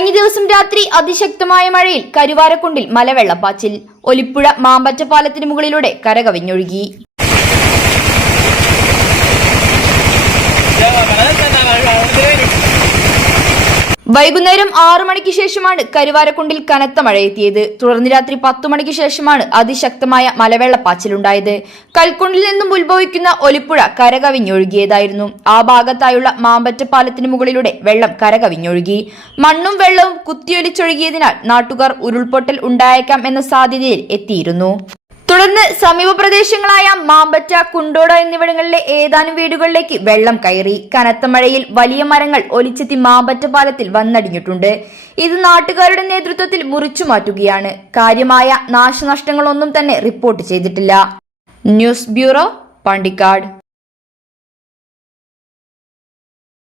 കഴിഞ്ഞ ദിവസം രാത്രി അതിശക്തമായ മഴയിൽ കരുവാരക്കുണ്ടിൽ മലവെള്ളപ്പാച്ചിൽ. ഒലിപ്പുഴ മാമ്പറ്റ പാലത്തിന് മുകളിലൂടെ കരകവിഞ്ഞൊഴുകി. വൈകുന്നേരം ആറു മണിക്ക് ശേഷമാണ് കരുവാരക്കുണ്ടിൽ കനത്ത മഴയെത്തിയത്. തുടർന്ന് രാത്രി പത്തു മണിക്ക് ശേഷമാണ് അതിശക്തമായ മലവെള്ളപ്പാച്ചിലുണ്ടായത്. കൽക്കുണ്ടിൽ നിന്നും ഉത്ഭവിക്കുന്ന ഒലിപ്പുഴ കരകവിഞ്ഞൊഴുകിയതായിരുന്നു. ആ ഭാഗത്തായുള്ള മാമ്പറ്റ പാലത്തിന് മുകളിലൂടെ വെള്ളം കരകവിഞ്ഞൊഴുകി. മണ്ണും വെള്ളവും കുത്തിയൊലിച്ചൊഴുകിയതിനാൽ നാട്ടുകാർ ഉരുൾപൊട്ടൽ ഉണ്ടായേക്കാം എന്ന സാധ്യതയിൽ എത്തിയിരുന്നു. തുടർന്ന് സമീപ പ്രദേശങ്ങളായ മാമ്പറ്റ കുണ്ടോട എന്നിവിടങ്ങളിലെ ഏതാനും വീടുകളിലേക്ക് വെള്ളം കയറി. കനത്ത മഴയിൽ വലിയ മരങ്ങൾ ഒലിച്ചെത്തി മാമ്പറ്റ പാലത്തിൽ വന്നടിഞ്ഞിട്ടുണ്ട്. ഇത് നാട്ടുകാരുടെ നേതൃത്വത്തിൽ മുറിച്ചു മാറ്റുകയാണ്. കാര്യമായ നാശനഷ്ടങ്ങളൊന്നും തന്നെ റിപ്പോർട്ട് ചെയ്തിട്ടില്ല. News bureau Pandikkad.